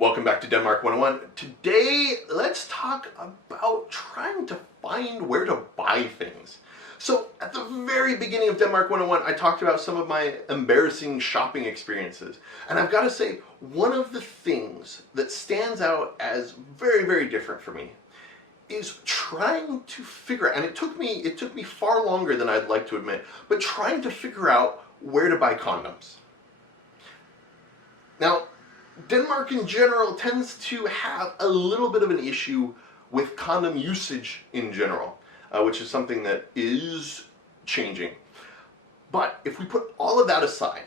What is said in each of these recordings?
Welcome back to Denmark 101. Today, let's talk about trying to find where to buy things. So, at the very beginning of Denmark 101, I talked about some of my embarrassing shopping experiences. And I've got to say, one of the things that stands out as very, very different for me is trying to figure out, and it took me far longer than I'd like to admit, but trying to figure out where to buy condoms. Now, Denmark in general tends to have a little bit of an issue with condom usage in general, which is something that is changing. But if we put all of that aside,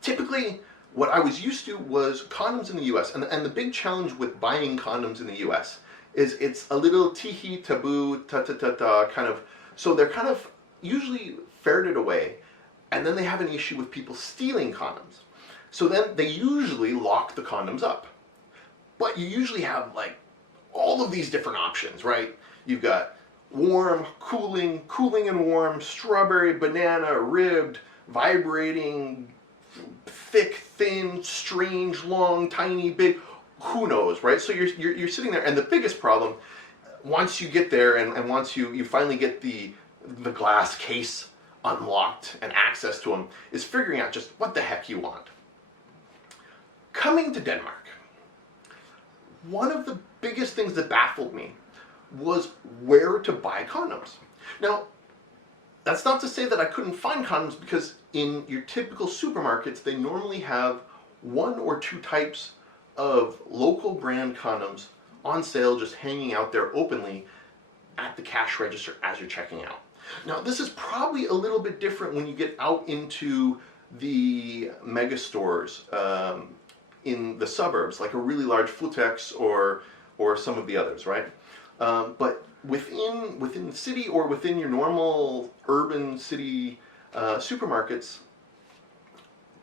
typically what I was used to was condoms in the US, and the big challenge with buying condoms in the US is it's a little tihi, taboo, ta-ta-ta-ta kind of, so they're kind of usually ferreted away, and then they have an issue with people stealing condoms. So then they usually lock the condoms up. But you usually have like all of these different options, right? You've got warm, cooling, cooling and warm, strawberry, banana, ribbed, vibrating, thick, thin, strange, long, tiny, big, who knows, right? So you're sitting there, and the biggest problem, once you get there and once you finally get the glass case unlocked and access to them, is figuring out just what the heck you want. Coming to Denmark, one of the biggest things that baffled me was where to buy condoms. Now, that's not to say that I couldn't find condoms, because in your typical supermarkets, they normally have one or two types of local brand condoms on sale, just hanging out there openly at the cash register as you're checking out. Now, this is probably a little bit different when you get out into the mega stores, in the suburbs, like a really large Flutex or some of the others, right? But within the city or within your normal urban city supermarkets,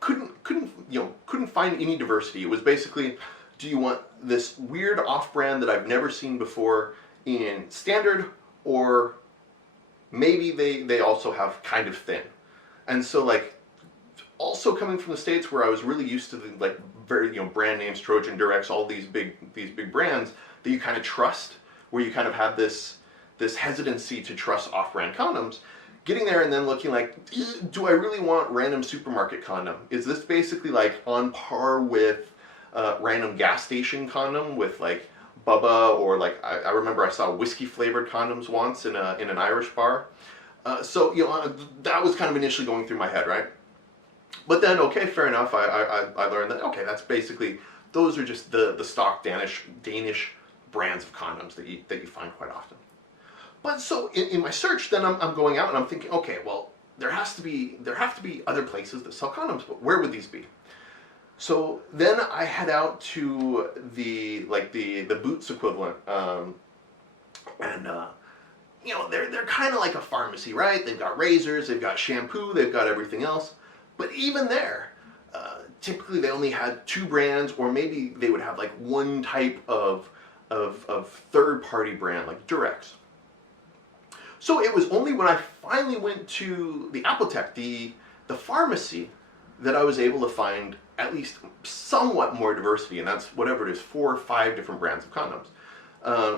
couldn't find any diversity. It was basically, do you want this weird off-brand that I've never seen before in standard, or maybe they also have kind of thin. And so, like, also coming from the States, where I was really used to the very brand names, Trojan, Durex, all these big brands that you kind of trust, where you kind of have this hesitancy to trust off-brand condoms. Getting there and then looking like, do I really want random supermarket condom? Is this basically like on par with random gas station condom with like Bubba, or like I remember I saw whiskey flavored condoms once in an Irish bar. So that was kind of initially going through my head, right? But then, okay, fair enough, I learned that, okay, that's basically, those are just the stock Danish brands of condoms that you find quite often. But so in my search, then I'm going out and I'm thinking, okay, well, there have to be other places that sell condoms, but where would these be? So then I head out to the Boots equivalent, and they're kind of like a pharmacy, right? They've got razors, they've got shampoo, they've got everything else. But even there, typically they only had two brands, or maybe they would have like one type of third-party brand, like Durex. So it was only when I finally went to the apothek, the pharmacy, that I was able to find at least somewhat more diversity, and that's whatever it is, 4 or 5 different brands of condoms.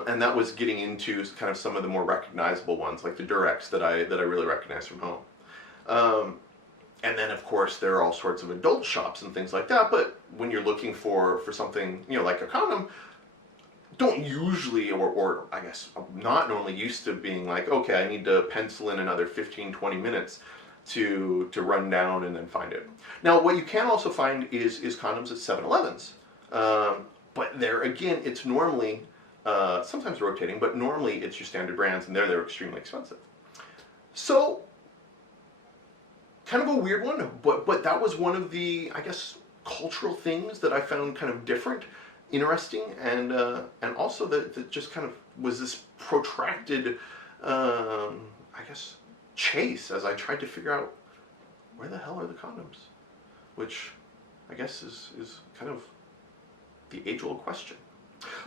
And that was getting into kind of some of the more recognizable ones, like the Durex that I really recognize from home. And then, of course, there are all sorts of adult shops and things like that, but when you're looking for something, like a condom, don't usually, or I guess I'm not normally used to being like, okay, I need to pencil in another 15, 20 minutes to run down and then find it. Now, what you can also find is condoms at 7-Elevens. But there, again, it's normally, sometimes rotating, but normally it's your standard brands, and they're extremely expensive. So, kind of a weird one, but that was one of the, I guess, cultural things that I found kind of different, interesting, and also that just kind of was this protracted, I guess, chase as I tried to figure out where the hell are the condoms, which I guess is kind of the age-old question.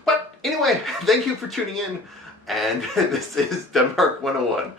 But anyway, thank you for tuning in, and this is Denmark 101.